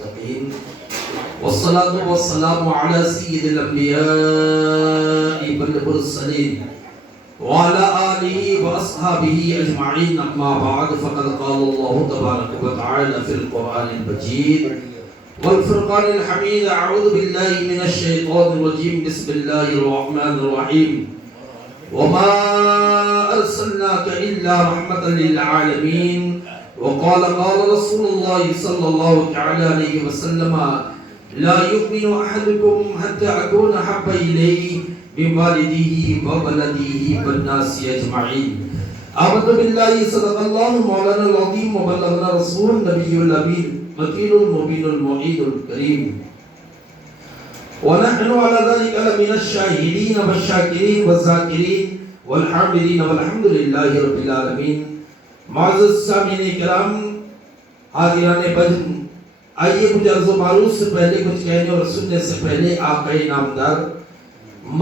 المتقين والصلاة والسلام على سيد الأنبياء والمرسلين وعلى آله وأصحابه أجمعين أما بعد فقد قال الله تبارك وتعالى في القرآن المجيد والفرقان الحميد أعوذ بالله من الشيطان الرجيم بسم الله الرحمن الرحيم وما أرسلناك إلا رحمة للعالمين وقال رسول الله صلى الله تعالى عليه وسلم لا يؤمن أحدكم حتى أكون أحب إليه من والده وولده والناس أجمعين آمنت بالله صدق الله مولانا العظيم وبلغنا رسول النبي الأمين وكيل المبين المعيد الكريم ونحن على ذلك لمن الشاهدين والشاكرين والذاكرين والحامدين والحمد لله رب العالمين. معزز سامعین کرام، حاضران بجن، آئیے کچھ عرض و معروض سے پہلے کچھ کہنے اور سننے سے پہلے آقا نامدار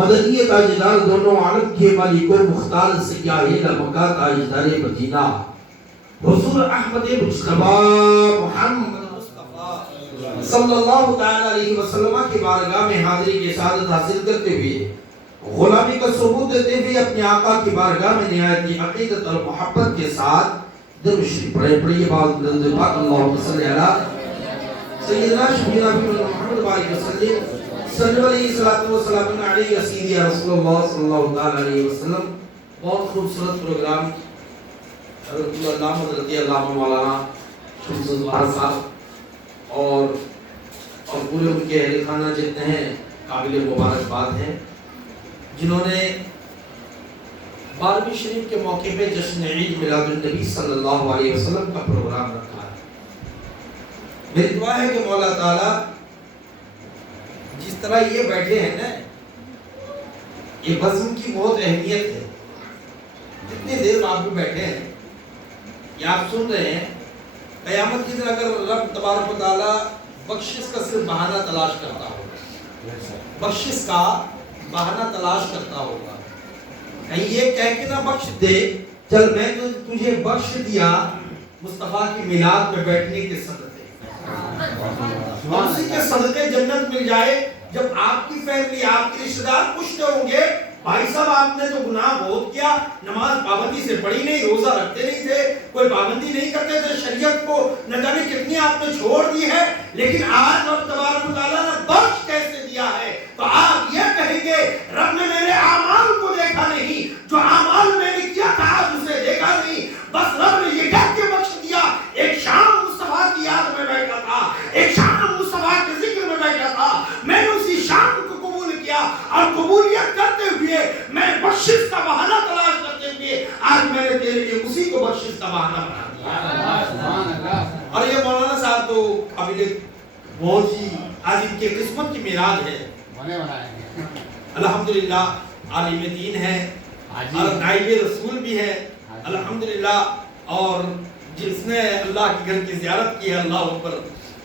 مدنی تاجدار دونوں عالم کے مالک و مختار سیاہ مکہ تاجدار مدینہ حضور احمد مجتبی محمد مصطفیٰ صلی اللہ علیہ وسلم کی بارگاہ میں حاضری کی سعادت حاصل کرتے ہوئے غلامی کا ثبوت دیتے ہوئے اپنے آقا کی بارگاہ میں نہایت عقیدت اور محبت کے ساتھ درود شریف پڑھیے بعد اللہم صلی علی سیدنا شفیعنا محمد بارک وسلم صلی اللہ علیہ وسلم علیہ سیدی رسول اللہ صلی اللہ علیہ وسلم. بہت خوبصورت پروگرام علامہ رضی اللہ مولانا شمس الظہر صاحب اور پورے ان کے اہل خانہ جتنے ہیں قابل مبارکباد ہیں جنہوں نے 12ویں شریف کے موقع پہ جشن عید میلاد النبی صلی اللہ علیہ وسلم کا پروگرام رکھا ہے. میری دعا ہے کہ مولا تعالیٰ جس طرح یہ بیٹھے ہیں نا، یہ بزم کی بہت اہمیت ہے. جتنی دیر آپ بھی بیٹھے ہیں یہ آپ سن رہے ہیں، قیامت کی دن اگر رب تبارک و تعالیٰ بخشش کا صرف بہانہ تلاش کرتا ہوگا، بخشش کا بہانہ تلاش کرتا ہوگا، کہیں یہ کہہ کے نہ بخش دے چل میں تو تجھے بخش دیا مصطفیٰ کی میلاد میں بیٹھنے کے صدقے، اسی کے صدقے جنت مل جائے. جب آپ کی فیملی آپ کے رشتہ دار پوچھتے ہوں گے بھائی صاحب آپ نے تو گناہ بہت کیا، نماز پابندی سے پڑھی نہیں، روزہ رکھتے نہیں تھے، کوئی پابندی نہیں کرتے تھے، شریعت کو نہ جانے کتنی آپ نے چھوڑ دی ہے، لیکن آج رب تبارک و تعالیٰ نے بخش کیسے دیا ہے؟ تو آپ یہ کہیں گے رب نے میرے اعمال کو دیکھا نہیں، جو اعمال میں نے کیا تھا آج اسے دیکھا نہیں، بس رب نے یہ کہہ کے بخش دیا. ایک شام مصطفیٰ کی یاد میں بیٹھا تھا، ایک شام مصطفیٰ کے ذکر میں بیٹھا تھا، میں نے اسی شام کو قبول کیا اور قبولیت کرتے ہوئے میں بخشش کا بہانہ تلاش کرتے ہوئے آج میں نے تیرے لیے اسی کو بخشش کا بہانہ بنا دیا. اور یہ مولانا صاحب تو قابل بہت ہی آج ان کے قسمت کی میراث ہے. الحمدللہ عالم دین ہے اور نائب رسول بھی ہے الحمدللہ، اور جس نے اللہ کے گھر کی زیارت کی ہے اللہ اکبر،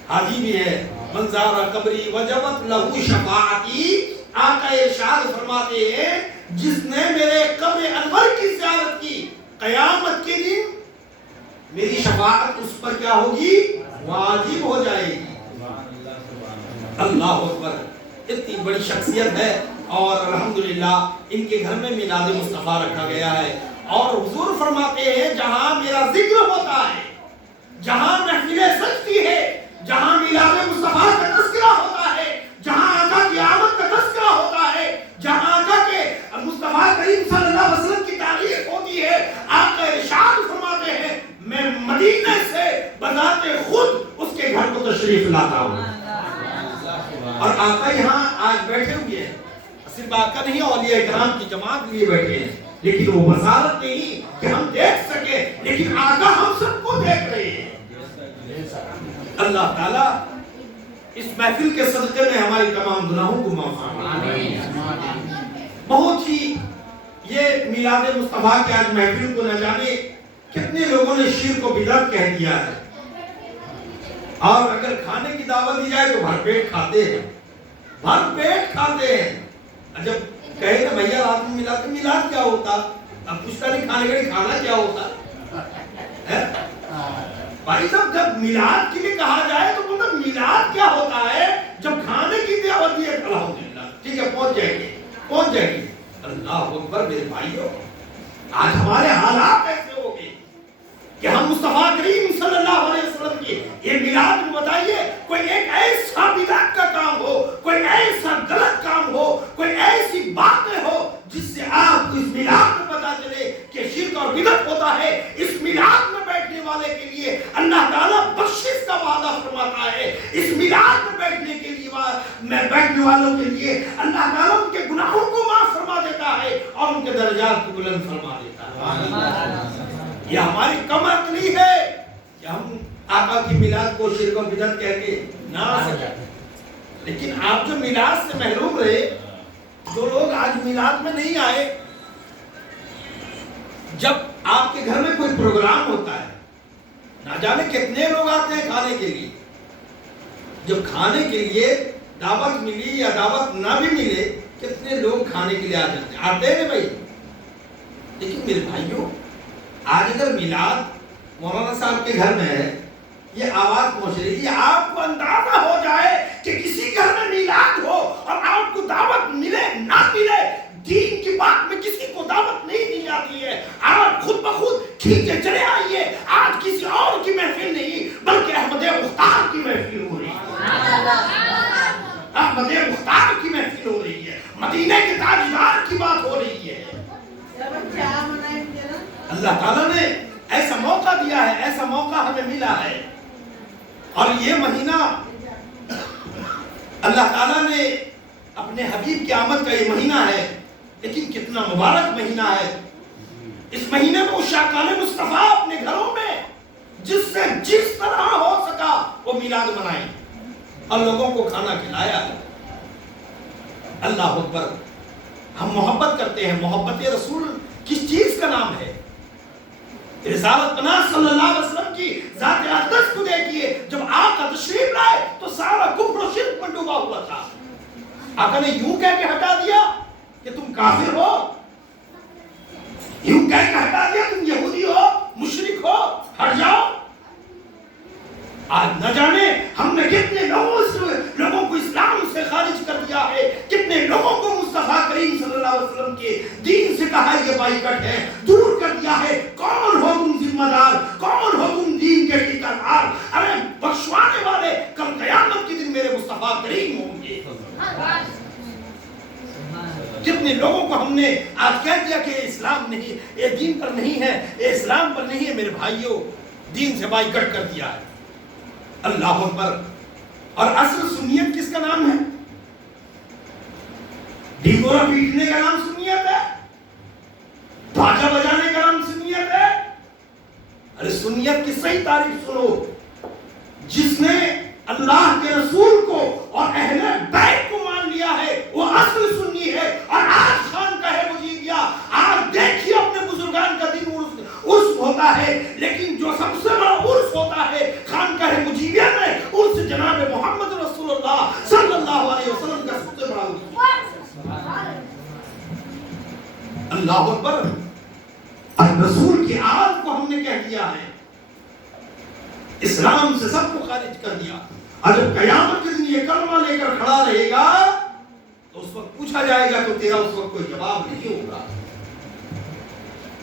حاجی بھی ہے. من زار قبری وجبت لہو شفاعتی، آقا ارشاد فرماتے ہیں جس نے میرے قبر انور کی زیارت کی قیامت کے دن میری شفاعت اس پر کیا ہوگی؟ واجب ہو جائے گی. اللہ اکبر، اتنی بڑی شخصیت ہے اور الحمدللہ ان کے گھر میں میلاد مصطفیٰ رکھا گیا ہے. اور حضور فرماتے ہیں جہاں میرا ذکر ہوتا ہے، جہاں محفلیں سجتی ہے، جہاں میلاد مصطفیٰ کا تذکرہ ہوتا ہے، جہاں آقا کی آمد کا تذکرہ ہوتا ہے، جہاں آقا کے مصطفیٰ کریم صلی اللہ علیہ وسلم کی تعریف ہوتی ہے، آقا ارشاد فرماتے ہیں میں مدینے سے بذات خود اس کے گھر کو تشریف لاتا ہوں. اور آقا یہاں آج بیٹھے ہوئے ہیں، صرف آقا نہیں اولیاء کرام کی جماعت لیے بیٹھے ہیں، لیکن وہ بصارت نہیں کہ ہم دیکھ سکے، لیکن آقا ہم سب کو دیکھ رہے ہیں. اللہ تعالیٰ اس محفل کے صدقے میں ہماری تمام گناہوں کو معاف فرمائے. بہت ہی یہ میلاد مصطفیٰ کے آج محفل کو نہ جانے کتنے لوگوں نے شرک کو بدعت کہہ دیا ہے، اور اگر کھانے کی دعوت دی جائے تو بھر پیٹ کھاتے ہیں، بھر پیٹ کھاتے ہیں. جب کہے نا بھیا رات میں میلاد کیا ہوتا، اب پوچھتا نہیں کھانے کا نہیں، کھانا کیا ہوتا ہے؟ بھائی صاحب جب میلاد کے لیے کہا جائے تو مطلب میلاد اکبر میرے بھائیوں، آج ہمارے حالات ایسے ہو گئے کہ ہم مصطفیٰ کریم صلی اللہ علیہ وسلم کی یہ میلاد میں بتائیے کوئی ایک ایسا بدعت کا کام ہو، کوئی ایسا غلط کام ہو، کوئی ایسی باتیں ہو جس سے آپ کو اس میلاد میں پتا چلے کہ شرک اور بدعت ہوتا ہے، اس میلاد میں بیٹھنے والے کے لیے اللہ تعالیٰ بخشش کا وعدہ فرماتا ہے، اس میلاد میں بیٹھنے کے لیے بیٹھنے والوں کے لیے اللہ تعالیٰ ان کے گناہوں کو معاف فرما دیتا ہے اور ان کے درجات کو بلند فرما دیتا ہے۔ یہ ہماری کم عقلی ہے کہ ہم آقا کی میلاد کو شرک و بدعت کہہ کے نہ سکتے، لیکن آپ جو میلاد سے محروم رہے، جو لوگ آج میلاد میں نہیں آئے، جب آپ کے گھر میں کوئی پروگرام ہوتا ہے، نہ جانے کتنے لوگ آتے ہیں کھانے کے لیے، جب کھانے کے لیے دعوت ملی یا دعوت نہ بھی ملے، کتنے لوگ کھانے کے لیے آ جاتے ہیں، آتے ہیں بھائی۔ لیکن میرے بھائیوں، آج اگر میلاد مولانا صاحب کے گھر میں ہے، یہ آواز پہنچ رہی ہے، آپ کو اندازہ ہو جائے کہ کسی گھر میں میلاد ہو اور آپ کو دعوت ملے نہ ملے، دین کی بات میں کسی کو دعوت نہیں دی جاتی ہے، آپ خود بخود کھینچے چلے آئیے، آج کسی اور کی محفل نہیں بلکہ احمد مختار کی محفل ہو رہی ہے، احمد مختار کی محفل ہو رہی ہے، مدینے کے تاجدار کی بات ہو رہی ہے۔ اللہ تعالیٰ نے ایسا موقع دیا ہے، ایسا موقع ہمیں ملا ہے، اور یہ مہینہ اللہ تعالیٰ نے اپنے حبیب کی آمد کا یہ مہینہ ہے، لیکن کتنا مبارک مہینہ ہے۔ اس مہینے میں شاکان مصطفیٰ اپنے گھروں میں جس سے جس طرح ہو سکا وہ میلاد منائیں اور لوگوں کو کھانا کھلایا۔ اللہ اکبر۔ ہم محبت کرتے ہیں، محبت رسول کس چیز کا نام ہے؟ رسالت پناہ صلی اللہ علیہ وسلم کی ذات اقدس کو دیکھیے، جب آقا تشریف لائے تو سارا کفر و شرک میں ڈوبا ہوا تھا، آقا نے یوں کہہ کے ہٹا دیا کہ تم کافر ہو، یوں کہہ کے ہٹا دیا تم یہودی ہو، مشرک ہو، ہٹ جاؤ۔ آج نہ جانے ہم نے کتنے لوگوں کو اسلام سے خارج کر دیا ہے، کتنے لوگوں کو مصطفیٰ کریم صلی اللہ علیہ وسلم کے دین سے کہا یہ بائیکٹ ہے، دور کر دیا ہے۔ کون ہو تم ذمہ دار، کون ہو تم دین کے ٹھیکیدار؟ ارے بخشوانے والے کل قیامت کے دن میرے مصطفیٰ کریم ہوں گے۔ کتنے لوگوں کو ہم نے آج کہہ دیا کہ اسلام نہیں، یہ دین پر نہیں ہے، یہ اسلام پر نہیں ہے۔ میرے بھائیوں، دین سے بائیکٹ کر دیا ہے۔ اللہ اکبر۔ اور اصل سنیت کس کا نام ہے؟ ڈھینگورا پیٹنے کا نام سنیت ہے؟ باجا بجانے کا نام سنیت ہے؟ ارے سنیت کی صحیح تعریف سنو، جس نے اللہ کے رسول کو اور اہل بیت کو مان لیا ہے وہ اصل سنی ہے۔ اور آج خان کا ہے مجیبیہ، آپ دیکھیے اپنے بزرگان کا دن عرس ہوتا ہے، لیکن جو سب سے بڑا عرس ہوتا ہے خان کا ہے مجیبیہ میں، عرس جناب محمد رسول اللہ صلی اللہ علیہ وسلم کا سب سے بڑا عرس۔ اللہ اکبر۔ رسول کی آل کو ہم نے کہہ دیا ہے، اسلام سے سب کو خارج کر دیا۔ اور جب قیامت کے دن یہ کلمہ لے کر کھڑا رہے گا تو اس وقت پوچھا جائے گا تو تیرا اس وقت کوئی جواب نہیں ہوگا،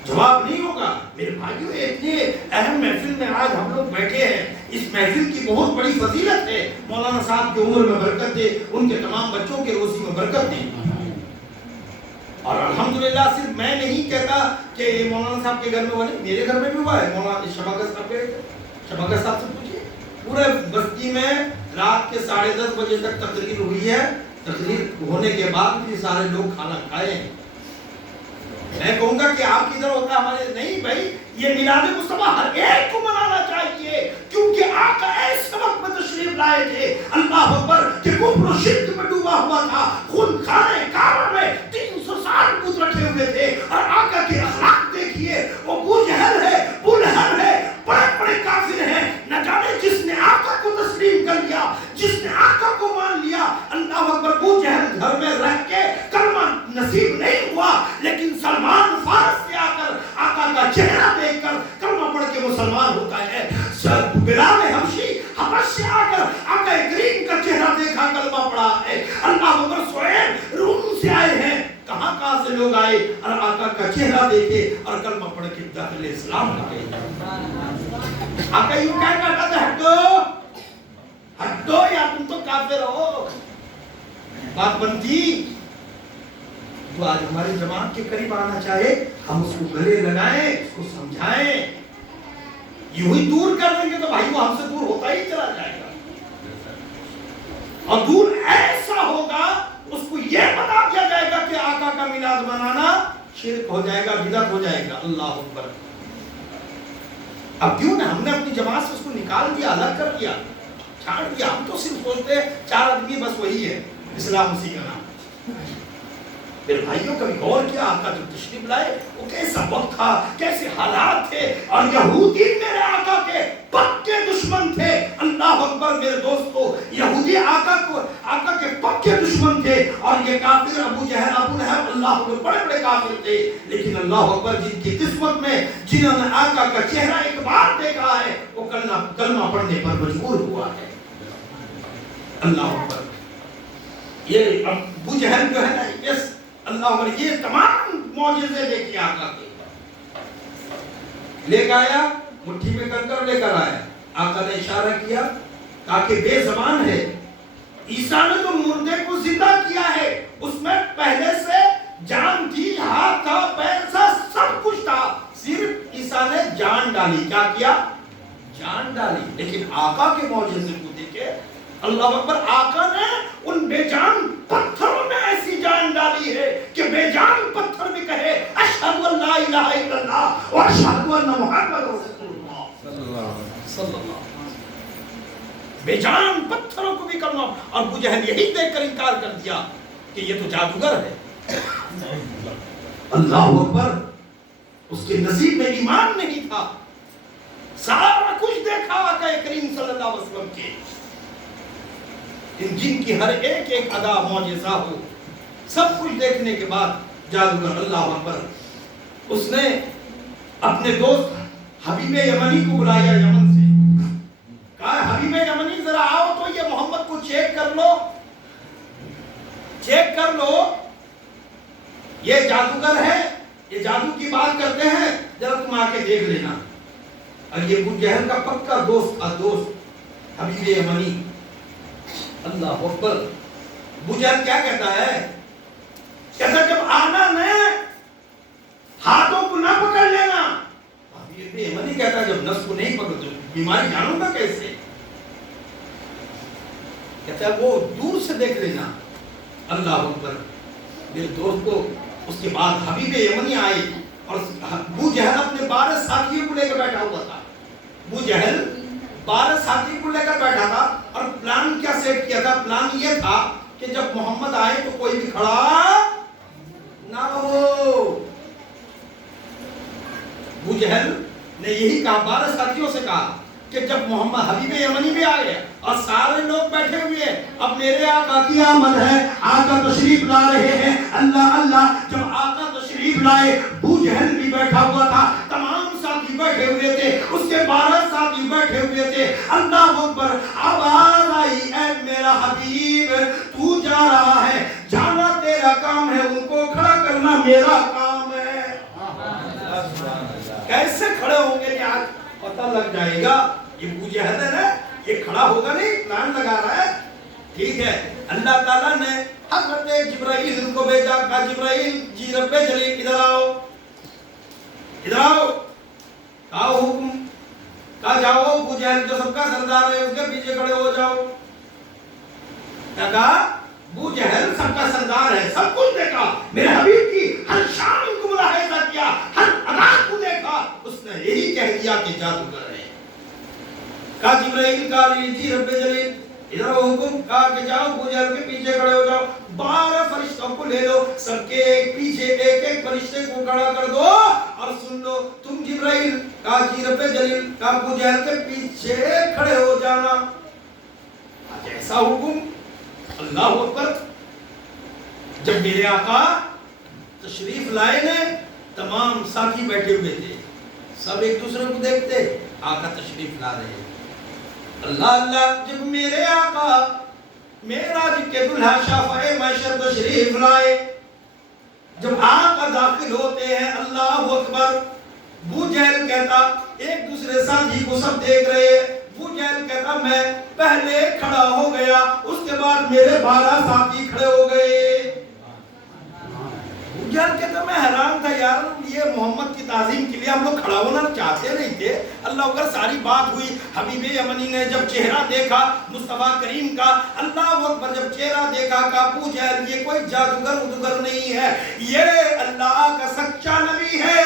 جواب نہیں ہوگا۔ میرے بھائیوں، اتنے اہم محفل میں آج ہم لوگ بیٹھے ہیں، اس محفل کی بہت بڑی فضیلت ہے۔ مولانا صاحب کی عمر میں برکت دے، ان کے تمام بچوں کے روزی میں برکت دے۔ اور الحمدللہ صرف میں نہیں کہتا کہ یہ مولانا صاحب کے گھر میں ہوا نہیں، میرے گھر میں بھی ہوا ہے۔ مولانا شباگت صاحب گئے تھے، شباگت صاحب سے پوچھیے، پورے بستی میں رات کے 10:30 بجے تک تقریر ہوئی ہے، تقریر ہونے کے بعد بھی سارے لوگ کھانا کھائے ہیں۔ میں کہوں گا کہ آپ کدھر ہوتا ہے ہمارے نہیں بھائی، یہ میلاد مصطفیٰ ہر ایک کو منانا چاہیے، کیونکہ آقا ایسے وقت میں تشریف لائے تھے، اللہ اکبر، کہ کفر و شرک میں ڈوبا ہوا تھا، خون خانے کعبہ میں 300 سال بت رکھے ہوئے تھے، اور آقا کے اخلاق دیکھیے، وہ ابو جہل ہے، ابو لہب ہے، بڑے بڑے کافر ہیں، نہ جانے جس نے آقا کو تسلیم کر لیا، جس نے آقا کو مان لیا، اللہ اکبر، ابو جہل گھر میں رہ کے کلمہ نصیب نہیں ہوا، لیکن سلمان فارس سے آ کر آقا کا چہرہ دیکھ کر کلمہ پڑھ کے مسلمان ہوتا ہے۔ بلال حبشی حبش سے آ کر آقا کریم کا چہرہ دیکھا، کلمہ پڑھا ہے۔ اللہ اکبر، سہیل روم سے آئے ہیں، کہاں سے لوگ آئے، اور کا چہرہ دیکھے اور کلمہ پڑھ کے داخل اسلام ہو گئے. آقا یوں کیا کہتا تھا ہٹو ہٹو یا تم تو کافر ہو. بات بنتی. تو آج ہماری جماعت کے قریب آنا چاہے ہم اس کو گلے لگائیں, اس کو سمجھائیں. یوں ہی دور کر دیں گے تو بھائی وہ ہم سے دور ہوتا ہی چلا جائے گا. اور دور ایسا ہوگا اس کو یہ بتا دیا جائے گا کہ آقا کا میلاد منانا شرک ہو جائے گا, بدعت ہو جائے گا. اللہ اکبر. اب کیوں نہ ہم نے اپنی جماعت سے اس کو نکال دیا, الگ کر دیا, چھاڑ دیا. ہم تو صرف سوچتے ہیں 4 آدمی بس وہی ہے, اسلام اسی کا نام. میرے بھائیوں کبھی غور کیا آقا جب تشریف لائے وہ کیسا وقت تھا, کیسے حالات تھے. اور یہودی میرے آقا کے پکے دشمن تھے. اللہ اکبر میرے دوستو, یہودی آقا کے پکے دشمن تھے. اور یہ کافر ابو جہل, ابو لہب, اللہ اکبر بڑے بڑے کافر تھے. لیکن اللہ اکبر جن کی قسمت میں جنہوں نے آقا کا چہرہ ایک بار دیکھا ہے وہ کلمہ پڑھنے پر مجبور ہوا ہے. اللہ اکبر. یہ ابو جہل جو ہے نا, یس اللہ اکبر, یہ تمام معجزے دیکھیے آقا کے. لے کے آیا, مٹھی میں کنکر لے کر آیا. آقا نے اشارہ کیا تاکہ بے زبان ہے. عیسیٰ نے تو مردے کو زندہ کیا ہے, اس میں پہلے سے جان تھی, ہاتھ تھا, پیر تھا, سب کچھ تھا. صرف عیسیٰ نے جان ڈالی. کیا کیا؟ جان ڈالی. لیکن آقا کے معجزے کو دیکھے اللہ اکبر, آقا نے ان بے جان پتھروں میں ایسی جان ڈالی ہے کہ بے جان پتھر بھی کہے اشہد ان لا الہ الا اللہ و اشہد ان محمد رسول اللہ صلی اللہ علیہ وسلم. بے جان پتھروں کو بھی کلمہ. اور ابو جہل یہی دیکھ کر انکار کر دیا کہ یہ تو جادوگر ہے. اللہ اکبر. اس کے نصیب میں ایمان نہیں تھا. سارا کچھ دیکھا آقا کریم صلی اللہ علیہ وسلم کے, جن کی ہر ایک ادا معجزہ ہو. سب کچھ دیکھنے کے بعد جادوگر اللہ اکبر, اس نے اپنے دوست حبیب یمنی کو بلایا یمن سے. کہا حبیب یمنی ذرا آؤ تو یہ محمد کو چیک کر لو, چیک کر لو, یہ جادوگر ہے, یہ جادو کی بات کرتے ہیں, ذرا تم آ کے دیکھ لینا. اور یہ ابو جہل کا پکا دوست حبیب یمنی. اللہ اکبر. ابو جہل کیا کہتا ہے؟ کہتا جب آنا نہ ہاتھوں کو نہ پکڑ لینا. حبیب یمنی کہتا جب نفس کو نہیں پکڑ تو بیماری جانوں گا کیسے؟ کہتا ہے وہ دور سے دیکھ لینا. اللہ اکبر. میرے دوست کو اس کے بعد حبیب یمنی آئے اور ابو جہل اپنے 12 ساتھیوں کو لے کر بیٹھا ہوا تھا. ابو جہل 12 ساتھی کو لے کر بیٹھا تھا اور پلان کیا سیٹ کیا تھا؟ پلان یہ تھا کہ جب محمد آئے تو کوئی بھی کھڑا نہ ہو. ابو جہل نے یہی کہا, 12 ساتھیوں سے کہا کہ جب محمد حبیب یمنی بھی آ گیا اور سارے لوگ بیٹھے ہوئے ہیں, اب میرے آقا کی آمد ہے, آقا تشریف لا رہے ہیں. اللہ اللہ. جب آقا تشریف لائے ابو جہل بھی بیٹھا ہوا تھا, تمام ساتھی بیٹھے ہوئے تھے, اس کے 12 ساتھی بیٹھے ہوئے تھے. اللہ اکبر. آواز آئی, اے میرا حبیب تو جا رہا ہے, جانا تیرا کام ہے, ان کو کھڑا کرنا میرا کام ہے. کیسے کھڑے ہوں گے یہ آج پتہ لگ جائے گا. یہ ابو جہل ہے نا, یہ کھڑا ہوگا نہیں, پلان لگا رہا ہے. ٹھیک ہے. اللہ تعالیٰ نے حضرت جبرائیل کو بھیجا. کہا جبرائیل جی رب جلیل ادھر آؤ, ادھر آؤ. کہا حکم. کہا جاؤ ابو جہل جو سب کا سردار ہے اس کے پیچھے کھڑے ہو جاؤ. کہا ابو جہل سب کا سردار ہے, سب کچھ دیکھا, میرے حبیب کی ہر شان کو ملاحظہ کیا, ہر ادا کو دیکھا. اس نے یہی کہہ دیا کہ جادوگر ہے. کہا جبرائیل کہا جی رب جلیل ادھر حکم. کہا کہ جاؤ ابو جہل کے پیچھے کھڑے ہو جاؤ, 12 فرشتوں کو لے لو, سب کے ایک پیچھے ایک فرشتے کو کھڑا کر دو اور سن لو. تم جبرائیل. کہا جی رب جلیل. کہا ابو جہل کے پیچھے کھڑے ہو جانا. ایسا حکم. اللہ اکبر. جب میرے آقا تشریف لائے نے, تمام ساتھی بیٹھے ہوئے تھے, سب ایک دوسرے کو دیکھتے, آقا تشریف لا رہے. اللہ اللہ. جب میرے آقا معراج کے دلہا شافع محشر تشریف لائے, جب آقا داخل ہوتے ہیں اللہ اکبر، ابو جہل کہتا، ایک دوسرے ساتھی کو سب دیکھ رہے، ابو جہل کہتا میں پہلے کھڑا ہو گیا، اس کے بعد میرے 12 ساتھی کھڑے ہو گئے۔ ابو جہل کہتا میں حیران تھا یار، یہ محمد کی تعظیم کے لیے ہم لوگ کھڑا ہونا چاہتے نہیں تھے۔ اللہ اکبر، ساری بات ہوئی، حبیب یمنی نے جب چہرہ دیکھا مصطفیٰ کریم کا، اللہ اکبر، جب چہرہ دیکھا کہ ابو جہل یہ کوئی جادوگر ادوگر نہیں ہے، یہ اللہ کا سچا نبی ہے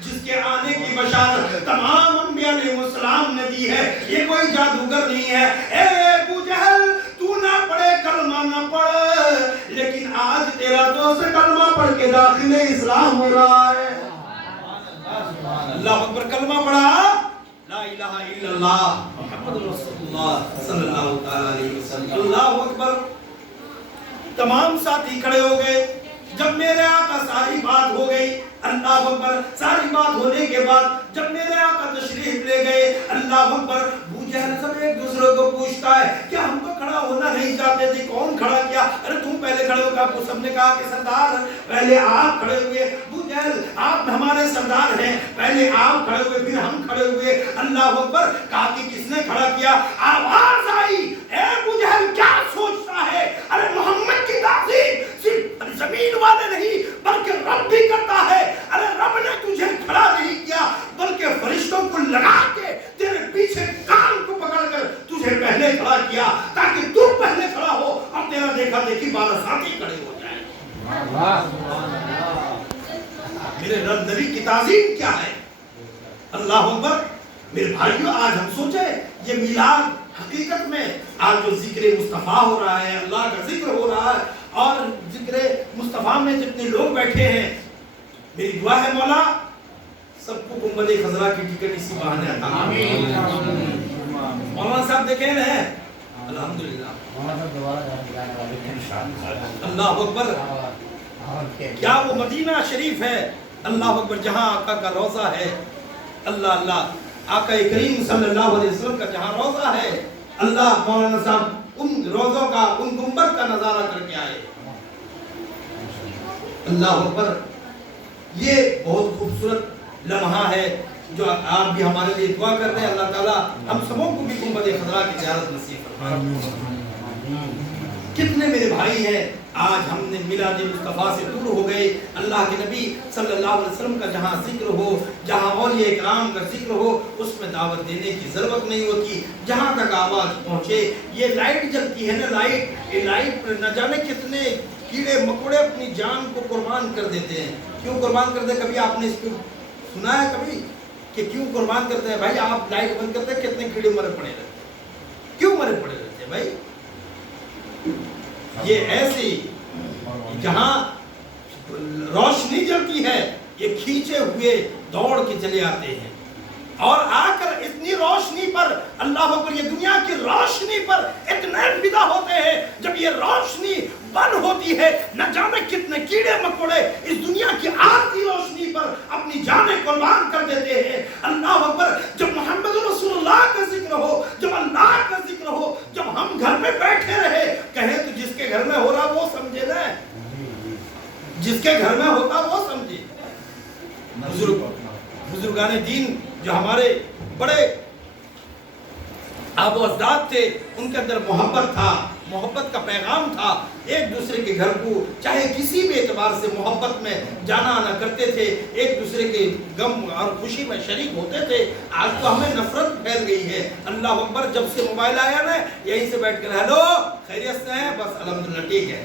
جس کے آنے کی بشارت تمام انبیاء علیہ السلام نے دی ہے، یہ کوئی جادوگر نہیں ہے۔ اے ابو جہل، تو نہ پڑھے کلمہ نہ پڑھ، لیکن آج تیرا دوست کلمہ پڑھ کے داخل اسلام ہو رہا ہے۔ اللہ اکبر، کلمہ پڑھا، لا الہ الا اللہ محمد رسول اللہ صلی اللہ علیہ وسلم۔ اللہ اکبر، تمام ساتھی کھڑے ہو گئے۔ جب میرے آقا ساری بات ہو گئی، اللہ اکبر، ساری بات ہونے کے بعد جب میرے آقا تشریف لے گئے، اللہ اکبر، ابو جہل سب ایک دوسرے کو پوچھتا ہے کہ ہم تو کھڑا ہونا نہیں چاہتے تھے، کون کھڑا کیا؟ ارے تم پہلے کھڑے ہو گا۔ ابو سب نے کہا کہ سردار پہلے آپ کھڑے ہوئے، ابو جہل آپ ہمارے سردار ہیں، پہلے آپ کھڑے ہوئے پھر ہم کھڑے ہوئے۔ اللہ اکبر، کہا کہ کس نے کھڑا کیا؟ آواز آئی، اے ابو جہل کیا سوچتا ہے؟ ارے محمد کی تعظیم صرف زمین والے نہیں بلکہ رب بھی کرتا ہے۔ ارے رب نے تجھے کھڑا نہیں کیا بلکہ فرشتوں کو لگا کے تیرے پیچھے کان کو پکڑ کر تجھے پہلے کھڑا کیا تاکہ تو پہلے کھڑا ہو اور تیرا دیکھا دیکھی 12 ساتھی کھڑے ہو جائیں۔ میرے رب نبی کی تعظیم کیا ہے؟ اللہ اکبر، میرے بھائیوں، آج ہم سوچیں یہ میلاد حقیقت میں آج جو ذکر مصطفیٰ ہو رہا ہے، اللہ کا ذکر ہو رہا ہے، اور ذکر مصطفیٰ میں جتنے لوگ بیٹھے ہیں، میری دعا ہے مولا سب کو گنبد خضرا کی ٹکٹ اسی بہانے عطا آمین۔ مولانا صاحب دیکھیں نا، الحمدللہ، اللہ اکبر، کیا وہ مدینہ شریف ہے، اللہ اکبر، جہاں آقا کا روضہ ہے، اللہ اللہ، آقا کریم صلی اللہ علیہ وسلم کا جہاں روضہ ہے، اللہ، مولانا صاحب ان روضوں کا، ان گنبد کا نظارہ کر کے آئے۔ اللہ اکبر، یہ بہت خوبصورت لمحہ ہے جو آپ بھی ہمارے لیے دعا کر رہے ہیں، اللہ تعالیٰ ہم سبوں کو بھی گنبد خضرا کی زیارت نصیب فرمائے۔ کتنے میرے بھائی ہیں آج ہم نے میلاد مصطفیٰ سے دور ہو گئے۔ اللہ کے نبی صلی اللہ علیہ وسلم کا جہاں ذکر ہو، جہاں اولیاء کرام کا ذکر ہو، اس میں دعوت دینے کی ضرورت نہیں ہوتی، جہاں تک آواز پہنچے۔ یہ لائٹ جلتی ہے نا، لائٹ، یہ لائٹ نہ جانے کتنے کیڑے مکوڑے اپنی جان کو قربان کر دیتے ہیں۔ کیوں قربان کرتے ہیں؟ کبھی آپ نے اس کو سنا ہے کبھی کہ کیوں قربان کرتے ہیں؟ بھائی آپ لائٹ بند کرتے ہیں، کتنے کیڑے مرے پڑے رہتے ہیں، کیوں مرے پڑے رہتے ہیں بھائی؟ یہ ایسی جہاں روشنی جلتی ہے، یہ کھینچے ہوئے دوڑ کے چلے آتے ہیں، اور آ کر اتنی روشنی پر، اللہ اکبر، یہ دنیا کی روشنی پر اتنے فدا ہوتے ہیں۔ جب یہ روشنی بند ہوتی ہے، نہ جانے کتنے کیڑے مکوڑے اس دنیا کی آتی روشنی پر اپنی جانیں قربان کر دیتے ہیں۔ اللہ اکبر، جب محمد رسول اللہ کا ذکر ہو، جب اللہ کا ذکر ہو، جب ہم گھر میں بیٹھے رہے، کہیں تو جس کے گھر میں ہو رہا وہ سمجھے نا، جس کے گھر میں ہوتا وہ سمجھے۔ بزرگان دین جو ہمارے بڑے آب و اجداد تھے، ان کے اندر محبت تھا، محبت کا پیغام تھا، ایک دوسرے کے گھر کو چاہے کسی بھی اعتبار سے محبت میں جانا آنا کرتے تھے، ایک دوسرے کے غم اور خوشی میں شریک ہوتے تھے۔ آج تو ہمیں نفرت پھیل گئی ہے۔ اللہ اکبر، جب سے موبائل آیا نا، یہیں سے بیٹھ کر ہیلو خیریت سے ہیں، بس الحمدللہ ٹھیک ہے،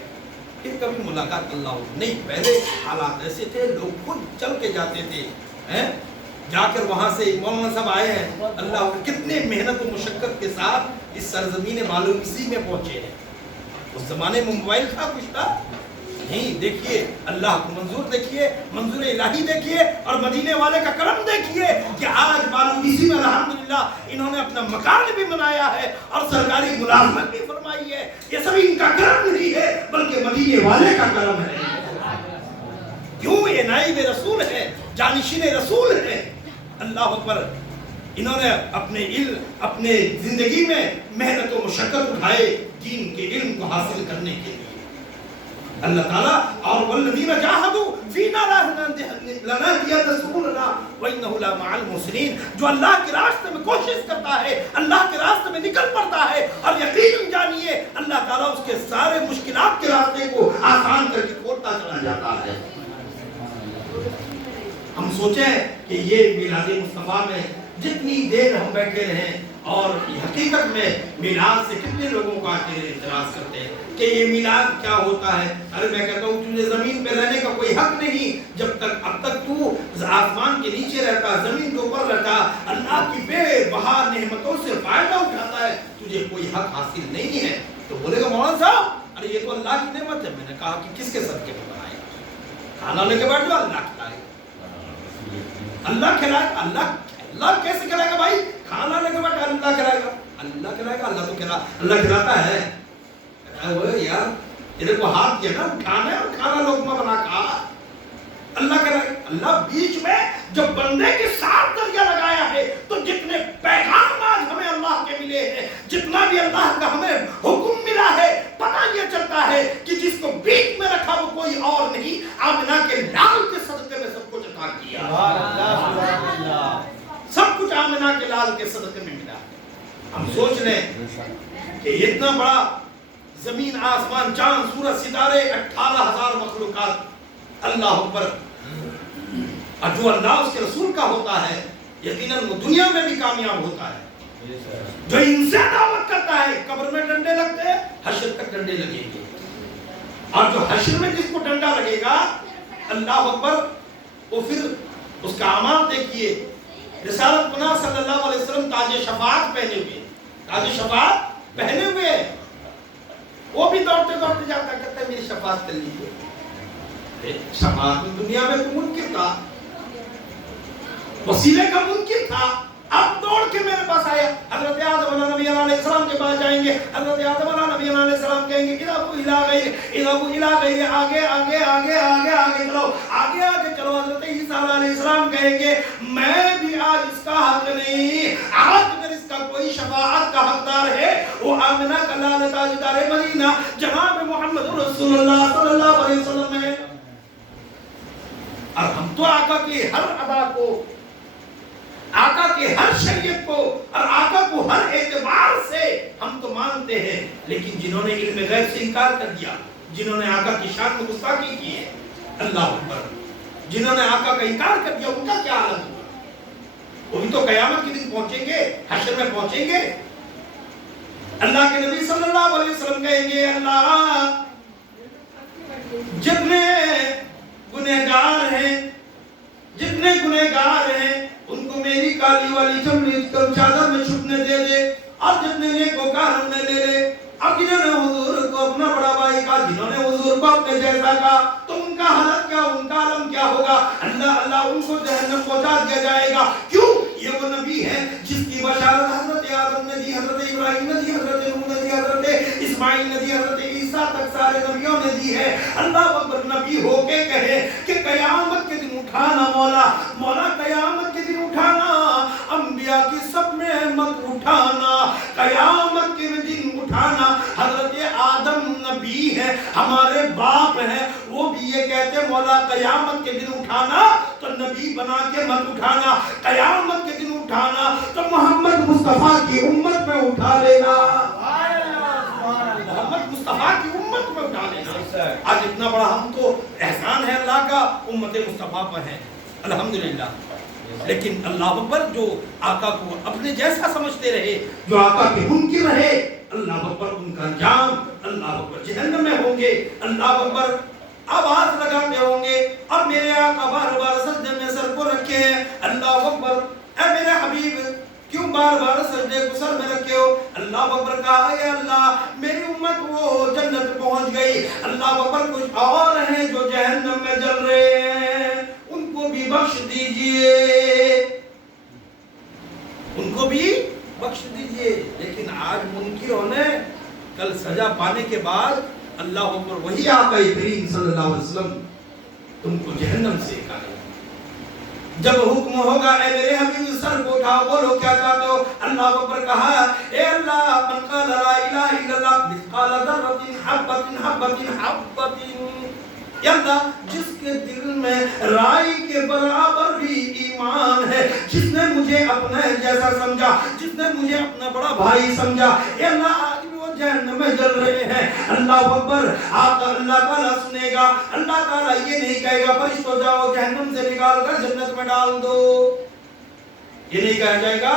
پھر کبھی ملاقات اللہ نہیں۔ پہلے حالات ایسے تھے، لوگ خود چل کے جاتے تھے، جا کر وہاں سے مولانا صاحب آئے ہیں، اللہ کتنے محنت و مشقت کے ساتھ اس سرزمین معلوم اسی میں پہنچے ہیں۔ اس زمانے میں موبائل تھا، کچھ تھا نہیں۔ دیکھیے اللہ کو منظور، دیکھیے منظور الہی، دیکھیے اور مدینے والے کا کرم دیکھیے کہ آج معلوم اسی میں الحمدللہ انہوں نے اپنا مکان بھی بنایا ہے اور سرکاری ملازمت بھی فرمائی ہے۔ یہ سب ان کا کرم نہیں ہے بلکہ مدینے والے کا کرم ہے۔ کیوں؟ یہ نائب رسول ہے، جانشین رسول ہے۔ اللہ اکبر، انہوں نے اپنے علم، اپنے زندگی میں محنت و مشقت اٹھائے دین کے علم کو حاصل کرنے کے لیے۔ اللہ تعالیٰ اور والذین جاہدوا فینا لنہدینہم سبلنا وانہ لمع المحسنین، جو اللہ کے راستے میں کوشش کرتا ہے، اللہ کے راستے میں نکل پڑتا ہے، اور یقین جانیے اللہ تعالیٰ اس کے سارے مشکلات کے راستے کو آسان کر کے کھولتا چلا جاتا ہے۔ ہم سوچیں کہ یہ میلاد مصطفیٰ میں جتنی دیر ہم بیٹھے رہیں، اور حقیقت میں میلاد سے کتنے لوگوں کا اعتراض کرتے ہیں کہ یہ میلاد کیا ہوتا ہے۔ ارے میں کہتا ہوں تجھے زمین پہ رہنے کا کوئی حق نہیں جب تک اب تک تو آسمان کے نیچے رہتا، زمین کے اوپر رہتا، اللہ کی بے بہا نعمتوں سے فائدہ اٹھاتا ہے، تجھے کوئی حق حاصل نہیں ہے۔ تو بولے گا مولانا صاحب ارے یہ تو اللہ کی نعمت ہے۔ میں نے کہا کہ کس کے صدقے میں بنائے گا؟ کھانا لے کے بیٹھ جاؤ، اللہ کھلائے گا، اللہ کھلائے گا۔ اللہ کیسے کھلائے گا بھائی؟ کھانا لے کے بیٹھا اللہ کھلائے گا، اللہ کھلائے گا، اللہ تو اللہ کھلاتا ہے۔ یار تیرے کو ہاتھ دیا نا کھانا ہے، اور کھانا لقمہ بنا کھا، اللہ کھلائے گا۔ اللہ بیچ میں جب بندے کے ساتھ دریا لگایا ہے تو جتنے پیغام آج ہمیں اللہ کے ملے ہیں، جتنا بھی اللہ کا ہمیں حکم ملا ہے، پتہ یہ چلتا ہے کہ جس کو بیچ میں رکھا وہ کوئی اور نہیں، آمنہ کے لال کے صدقے میں سب کچھ عطا کیا، سب کچھ آمنہ کے لال کے صدقے میں ملا۔ ہم سوچ رہے ہیں کہ اتنا بڑا زمین آسمان چاند سورج ستارے 18,000 مخلوقات، اللہ اکبر، اور جو اللہ اس کے رسول کا ہوتا ہے یقیناً وہ دنیا میں بھی کامیاب ہوتا ہے۔ جو ان سے دعوت کرتا ہے قبر میں ڈنڈے لگتے ہیں، حشر تک ڈنڈے لگیں گے، اور جو حشر میں جس کو ڈنڈا لگے گا اللہ اکبر، وہ پھر اس کا اعمال دیکھیے۔ رسالت پناہ صلی اللہ علیہ وسلم تاج شفاعت پہنے ہوئے، تاج شفاعت پہنے ہوئے، وہ بھی دوڑتے دوڑتے جاتا کہتا ہے میری شفاعت کر لیجیے۔ شفاعت میں دنیا میں تو منکر تھا، وسیلے کا منکر تھا، اب دوڑ کے میرے پاس آیا۔ حضرت آدم نبی علیہ السلام کے پاس جائیں گے، حضرت آدم نبی علیہ السلام کہیں گے اذهبوا الى غیر، آگے آگے آگے آگے آگے چلو، آگے آگے چلو۔ حضرت عیسیٰ علیہ السلام کہیں گے میں بھی آج اس کا حق نہیں، آج اگر اس کا کوئی شفاعت کا حقدار ہے وہ آمنہ کا لال تاجدار مدینہ جناب محمد رسول اللہ صلی اللہ علیہ وسلم ہے۔ اور ہم تو آقا کی ہر ادا کو، آقا کے ہر شریعت کو اور آقا کو ہر اعتبار سے ہم تو مانتے ہیں، لیکن جنہوں نے علم غیب سے انکار کر دیا، جنہوں نے آقا کی شان میں گستاخی کی ہے، اللہ اکبر، جنہوں نے آقا کا انکار کر دیا ان کا کیا حال ہوگا؟ وہ بھی تو قیامت کے دن پہنچیں گے، حشر میں پہنچیں گے۔ اللہ کے نبی صلی اللہ علیہ وسلم کہیں گے اللہ جتنے گنہگار ہیں، جتنے گنہگار ہیں ان کو میری کالی والی چمڑی چادر میں چھپنے دے دے، اور جتنے نیکوکار ہم نے لے لے، اور جنہوں نے حضور کو اپنا بڑا بھائی کہا، جنہوں نے حضور کو اپنے جیسا کہا، تو ان کا حالت کیا، ان کا عالم کیا ہوگا؟ اللہ ان کو جہنم پہنچا دیا جائے گا۔ کیوں؟ یہ وہ نبی ہے جس کی بشارت حضرت آدم نے دی، حضرت ابراہیم نے دی، حضرت نوح نے دی، حضرت اسماعیل نے دی، حضرت عیسیٰ تک سارے نبیوں نے دی ہے۔ اللہ اکبر، نبی ہو کے کہے کہ قیامت کے دن اٹھانا مولا، مولا قیامت کے دن اٹھانا، انبیاء کی سب نعمت اٹھانا، قیامت کے دن اٹھانا۔ حضرت آدم نبی ہے، ہمارے باپ ہیں، وہ بھی یہ کہتے مولا قیامت کے دن اٹھانا تو نبی بنا کے مت اٹھانا، قیامت کے دن اٹھانا تو محمد مصطفیٰ کی امت میں اٹھا لینا، محمد مصطفیٰ کی امت میں اٹھا لینا۔ آج اتنا بڑا ہم تو احسان ہے اللہ کا امت مصطفیٰ پر ہے، الحمدللہ۔ لیکن اللہ اکبر، جو آقا کو اپنے جیسا سمجھتے رہے، جو آقا کے منکر رہے، اللہ اکبر ان کا انجام اللہ اکبر جہنم میں ہوں گے۔ اللہ اکبر آواز لگاتے ہوں گے، اور میرے آقا بار بار سجدے میں سر کو رکھے ہیں، اللہ اکبر، اے میرے حبیب کیوں بار بار سجدے کو سر میں رکھے ہو؟ اللہ اکبر کہا اے اللہ میری امت وہ جنت پہنچ گئی، اللہ اکبر کچھ اور ہیں جو جہنم میں جل رہے ہیں، ان کو بھی بخش دیجئے، ان کو بھی بخش دیجئے۔ لیکن آج منکر ہونے، کل سزا پانے کے بعد اللہ اکبر وہی آقا کریم صلی اللہ علیہ وسلم تم کو جہنم سے نکالے۔ جب حکم ہوگا اے میرے حبیب سر کو اٹھاؤ، بولو کیا چاہتے ہو؟ اللہ اکبر کہا اے اللہ من قال لا الہ الا اللہ مثقال ذرۃ حبۃ حبۃ حبۃ یا اللہ جس کے دل میں رائی کے برابر بھی ایمان ہے، جس نے مجھے اپنا جیسا سمجھا، جس نے مجھے اپنا بڑا بھائی سمجھا، یا اللہ آج بھی وہ جہنم میں جل رہے ہیں۔ اللہ اکبر، آقا اللہ تعالیٰ سنے گا، اللہ تعالیٰ یہ نہیں کہے گا فرشتوں جاؤ جہنم سے نکال کر جنت میں ڈال دو، یہ نہیں کہا جائے گا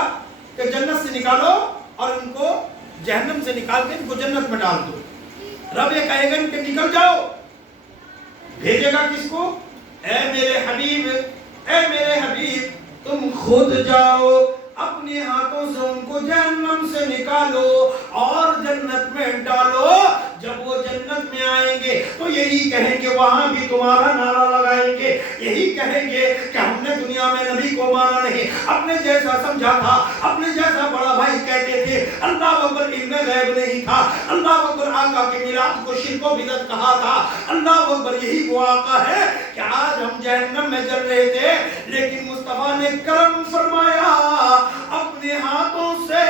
کہ جنت سے نکالو اور ان کو جہنم سے نکال کے ان کو جنت میں ڈال دو۔ رب یہ کہے گا ان کے نکل جاؤ، بھیجے گا کس کو؟ اے میرے حبیب، اے میرے حبیب تم خود جاؤ، اپنے ہاتھوں سے ان کو جہنم سے نکالو اور جنت میں ڈالو۔ جب وہ جنت میں آئیں گے تو یہی کہیں گے، وہاں بھی تمہارا نعرہ لگائیں گے، یہی کہیں گے کہ ہم نے دنیا میں نبی کو مانا نہیں، اپنے جیسا سمجھا تھا، اپنے جیسا بڑا بھائی کہتے تھے، اللہ اکبر علم غیب نہیں تھا، اللہ اکبر آقا کے میلاد کو شرک و بدعت کہا تھا، اللہ اکبر یہی وہ آقا ہے کہ آج ہم جہنم میں جل رہے تھے لیکن مصطفیٰ نے کرم فرمایا، اپنے ہاتھوں سے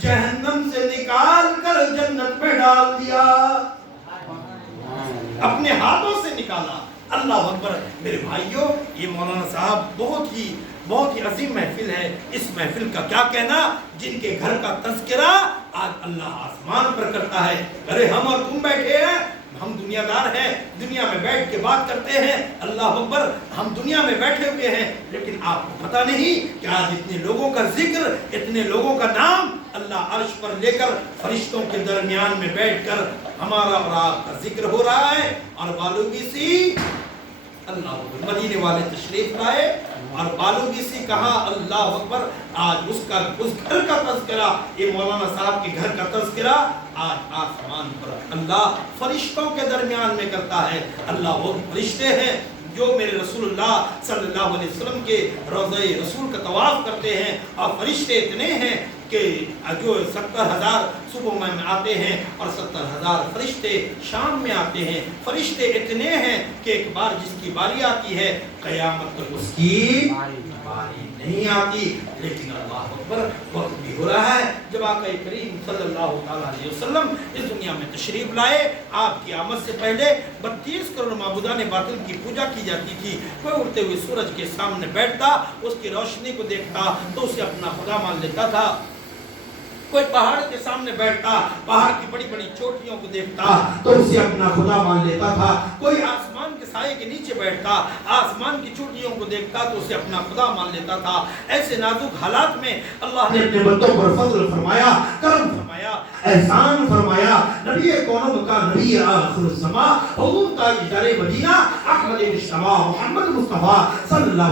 جہنم سے نکال کر جنت میں ڈال دیا، اپنے ہاتھوں سے نکالا۔ اللہ اکبر۔ میرے بھائیوں، یہ مولانا صاحب بہت ہی عظیم محفل ہے۔ اس محفل کا کیا کہنا، جن کے گھر کا تذکرہ آج اللہ آسمان پر کرتا ہے۔ ارے ہم اور تم بیٹھے ہیں، ہم دنیا دار ہیں، دنیا میں بیٹھ کے بات کرتے ہیں، اللہ اکبر، ہم دنیا میں بیٹھے ہوئے ہیں، لیکن آپ کو پتہ نہیں کہ آج اتنے لوگوں کا ذکر، اتنے لوگوں کا نام اللہ عرش پر لے کر فرشتوں کے درمیان میں بیٹھ کر ہمارا اور آپ کا ذکر ہو رہا ہے۔ اور بالوگی سی اللہ اکبر، مدینے والے تشریف لائے اور بالوگی سی کہا اللہ اکبر، آج اس گھر کا تذکرہ، یہ مولانا صاحب کے گھر کا تذکرہ آج آسمان پر اللہ فرشتوں کے درمیان میں کرتا ہے۔ اللہ وہ فرشتے ہیں جو میرے رسول اللہ صلی اللہ علیہ وسلم کے روضہ رسول کا طواف کرتے ہیں، اور فرشتے اتنے ہیں کہ جو 70,000 صبح میں آتے ہیں اور 70,000 فرشتے شام میں آتے ہیں۔ فرشتے اتنے ہیں کہ ایک بار جس کی باری آتی ہے قیامت تک اس کی باری نہیں آتی۔ لیکن اللہ اکبر، وقت بھی ہو رہا ہے جب آقا کریم صلی اللہ علیہ وسلم اس دنیا میں تشریف لائے۔ آپ کی آمد سے پہلے 32 کروڑ معبودان باطل کی پوجا کی جاتی تھی۔ کوئی اڑتے ہوئے سورج کے سامنے بیٹھتا، اس کی روشنی کو دیکھتا تو اسے اپنا خدا مان لیتا تھا۔ کوئی پہاڑ کے سامنے بیٹھتا، پہاڑ کی بڑی بڑی چوٹیوں کو دیکھتا تو اسے اپنا خدا مان لیتا تھا۔ کوئی آسمان کے سائے کے نیچے بیٹھتا، آسمان کی چوٹیوں کو دیکھتا تو اسے اپنا خدا مان لیتا تھا۔ ایسے نازک حالات میں اللہ نے اپنے بندوں پر فضل فرمایا، کرم فرمایا، احسان فرمایا۔ نبی کون کا نبی آخر الزمان، حضور تاجدار مدینہ احمد مجتبی محمد مصطفیٰ صلی اللہ